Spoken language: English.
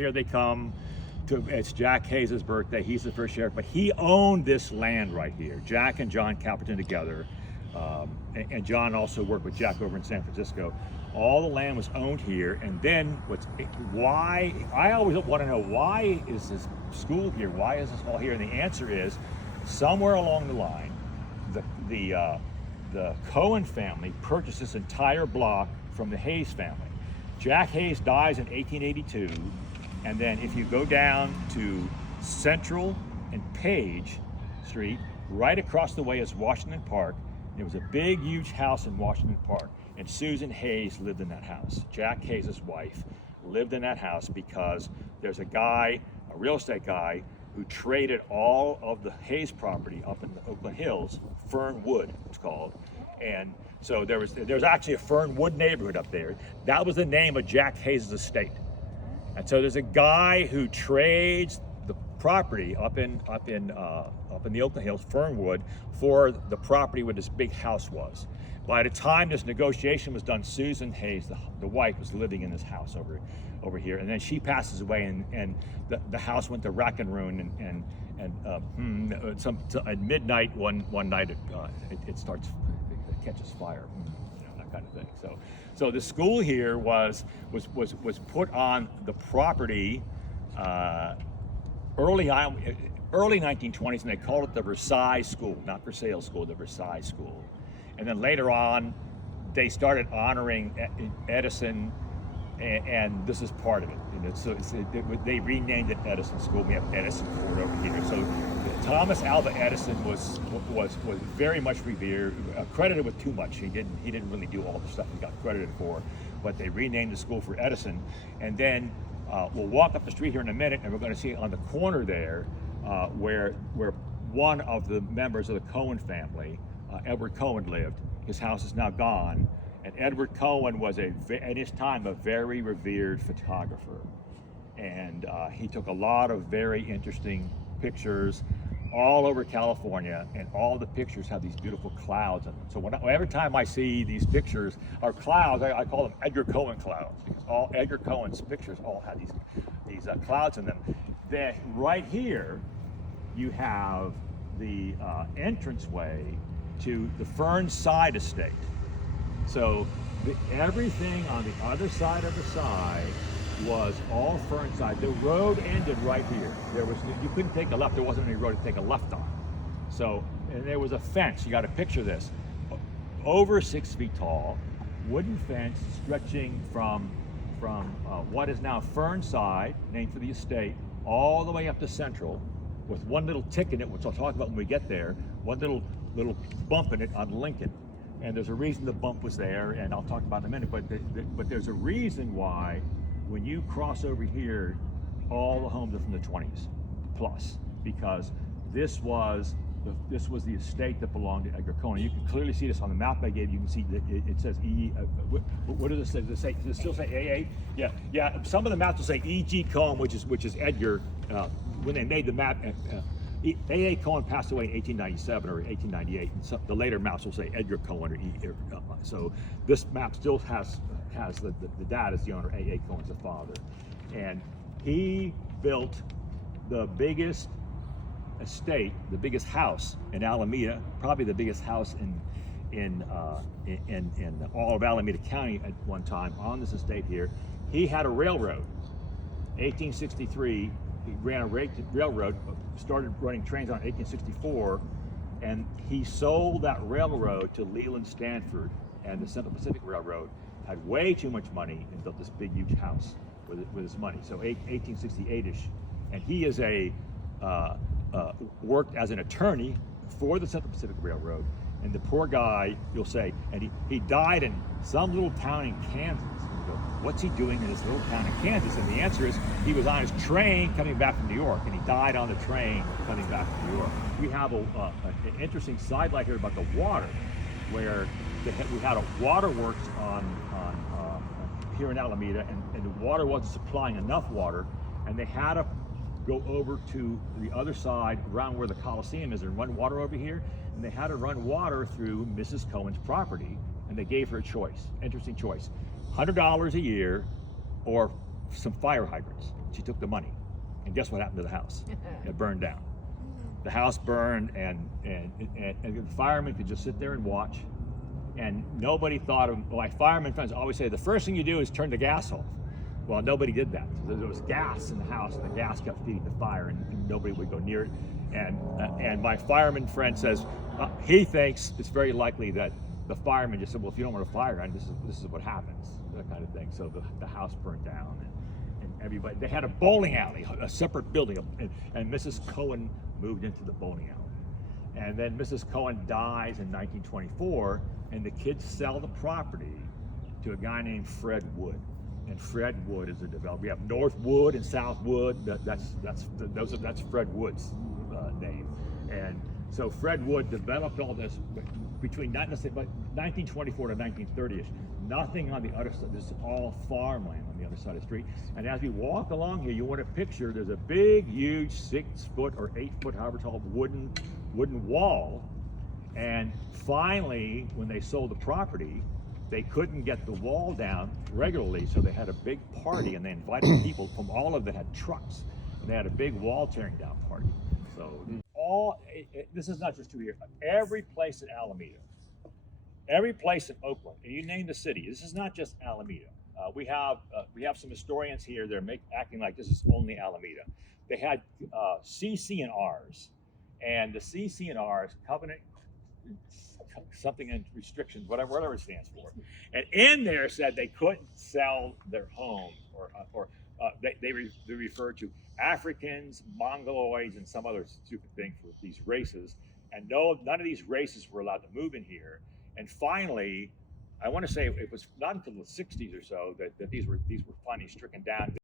here they come. It's Jack Hayes' birthday. He's the first sheriff, but he owned this land right here. Jack and John Caperton together, and John also worked with Jack over in San Francisco. All the land was owned here, and then why? I always want to know, why is this school here? Why is this all here? And the answer is, somewhere along the line, the Cohen family purchased this entire block from the Hayes family. Jack Hayes dies in 1882. And then if you go down to Central and Page Street, right across the way is Washington Park. There was a big, huge house in Washington Park, and Susan Hayes lived in that house. Jack Hayes' wife lived in that house because there's a guy, a real estate guy, who traded all of the Hayes property up in the Oakland Hills. Fernwood it's called. And so there was actually a Fernwood neighborhood up there. That was the name of Jack Hayes' estate. And so there's a guy who trades the property up in the Oakland Hills, Fernwood, for the property where this big house was. By the time this negotiation was done, Susan Hayes, the wife, was living in this house over here, and then she passes away, and the house went to rack and ruin, and at midnight one night it catches fire. Kind of thing. So the school here was put on the property early 1920s, and they called it the Versailles School, not for sale school, the Versailles School. And then later on, they started honoring Edison, and this is part of it. They renamed it Edison School. We have Edison Court over here. So Thomas Alva Edison was very much revered, credited with too much. He didn't really do all the stuff he got credited for, but they renamed the school for Edison. And then we'll walk up the street here in a minute, and we're going to see on the corner there where one of the members of the Cohen family, Edward Cohen, lived. His house is now gone. And Edward Cohen was, at his time, a very revered photographer. And he took a lot of very interesting pictures all over California, and all the pictures have these beautiful clouds in them. So every time I see these pictures, or clouds, I call them Edgar Cohen clouds, because all Edgar Cohen's pictures all have these clouds in them. Then right here, you have the entranceway to the Fernside estate. So everything on the other side of the side was all Fernside. The road ended right here. You couldn't take a left. There wasn't any road to take a left on. So, and there was a fence. You got to picture this: over 6 feet tall, wooden fence stretching from what is now Fernside, named for the estate, all the way up to Central, with one little tick in it, which I'll talk about when we get there. One little bump in it on Lincoln. And there's a reason the bump was there, and I'll talk about it in a minute, but there's a reason why when you cross over here, all the homes are from the 20s plus, because this was the estate that belonged to Edgar Cohen. You can clearly see this on the map I gave you. You can see that it says what does it say? Does it still say AA? Yeah. Some of the maps will say E.G. Cohen, which is Edgar. When they made the map, A.A. Cohen passed away in 1897 or 1898, and the later maps will say Edgar Cohen or so this map still has the dad as the owner. A.A. Cohen's the father, and he built the biggest estate, the biggest house in Alameda, probably the biggest house in all of Alameda County at one time on this estate here. He had a railroad. 1863, he ran a railroad, started running trains on 1864, and he sold that railroad to Leland Stanford, and the Central Pacific Railroad had way too much money and built this big, huge house with his money. So 1868-ish, and he is worked as an attorney for the Central Pacific Railroad. And the poor guy, you'll say, and he died in some little town in Kansas. And you go, what's he doing in this little town in Kansas? And the answer is, he was on his train coming back from New York, and he died on the train coming back from New York. We have an interesting sidelight here about the water, where we had a waterworks here in Alameda, and the water wasn't supplying enough water, and they had to go over to the other side around where the Coliseum is and run water over here, and they had to run water through Mrs. Cohen's property, and they gave her a choice, interesting choice, $100 a year or some fire hydrants. She took the money, and guess what happened to the house? It burned down. The house burned, and the firemen could just sit there and watch, and nobody thought of. My fireman friends always say the first thing you do is turn the gas off. Well, nobody did that. There was gas in the house, and the gas kept feeding the fire, and nobody would go near it. And my fireman friend says he thinks it's very likely that the fireman just said, well, if you don't want to fire, and this is what happens, that kind of thing. So the house burned down, and everybody, they had a bowling alley, a separate building, and Mrs. Cohen moved into the bowling alley. And then Mrs. Cohen dies in 1924, and the kids sell the property to a guy named Fred Wood. And Fred Wood is a developer. We have North Wood and South Wood. That's Fred Wood's name. And so Fred Wood developed all this between 1924 to 1930ish. Nothing on the other side. This is all farmland on the other side of the street. And as we walk along here, you want to picture there's a big, huge 6 foot or 8 foot, however tall, wooden wall. And finally, when they sold the property, they couldn't get the wall down regularly, so they had a big party, and they invited people from all of them, had trucks, and they had a big wall tearing down party. So this is not just 2 years. Every place in Alameda, every place in Oakland, and you name the city. This is not just Alameda. We have some historians here. They're acting like this is only Alameda. They had CC&Rs, and the CC&Rs, covenant something in restrictions, whatever it stands for, and in there said they couldn't sell their home, or they referred to Africans, Mongoloids, and some other stupid thing for these races, and none of these races were allowed to move in here. And finally, I want to say it was not until the 60s or so that these were finally stricken down.